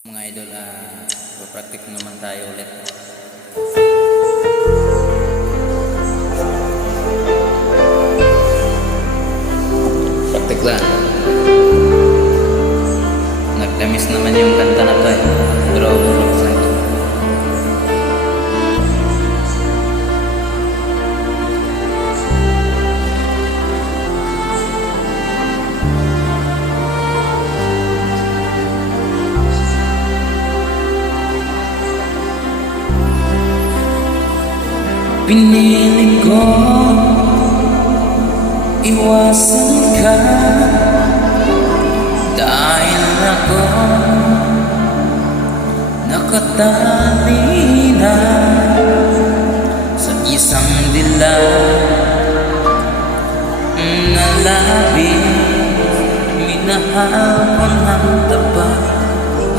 Mga idol, papractice naman tayo ulit. Praktik lang. Nagtamis naman yung kanta na to eh. Pero sa pinili ko iwasan ka dahil ako nakatali na sa isang dilag na labis. Minahal ko ng tapat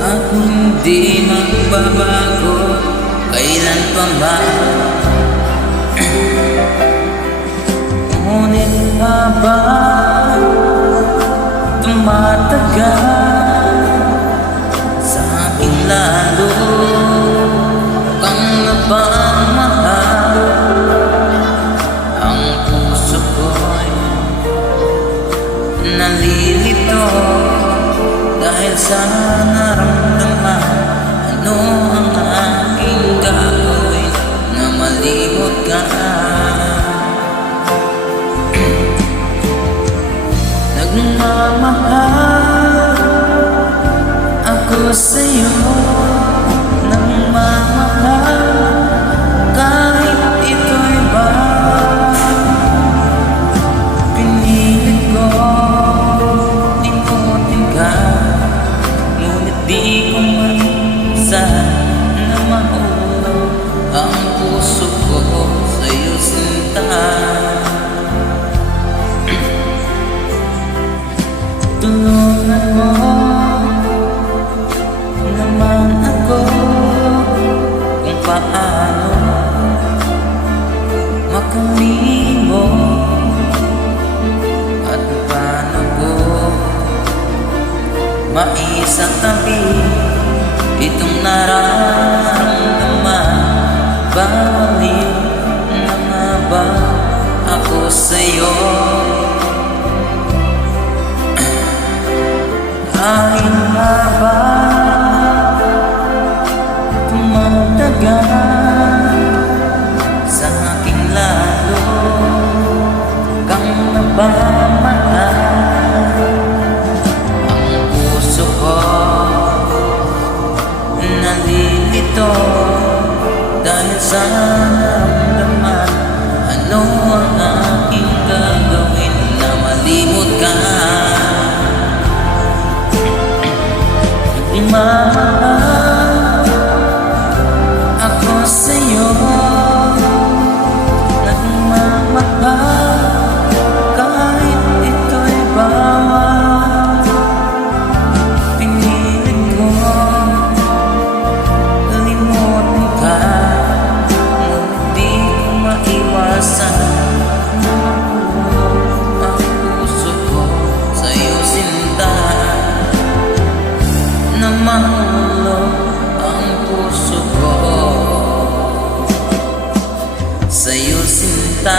at hindi magbabago kailan pa man. Ngunit habang tumatagal sa aking lalo kang napamahal, ang puso ko'y nalilito dahil sa naramdaman. Ano ang aking gagawin na malimot ka? Nagmamahal ako sa'yo, nagmamahal kahit ito'y bago. Pinilit ko ikutin ka, ngunit di ko sana mahulog ang puso ko sa'yo sinta. Tulungan mo naman ako kung paano makalimot at paano ko maisatabi itong nararamdaman. Bawalin na nga ba ako sa'yo? Dahil nga ba tumatagal sa aking lalo kang napamahal, ang puso ko nalilito dahil sa naramdaman. Ano ang aking gagawin na malimot ka? Nagmamahal ako sa'yo, nagmamahal kahit ito'y bawal. Pinilit ko limutin ka, ngunit di ko maiwasan na mahulog ang puso ko sa'yo sinta. Na mahulog ang puso ko sa'yo sinta.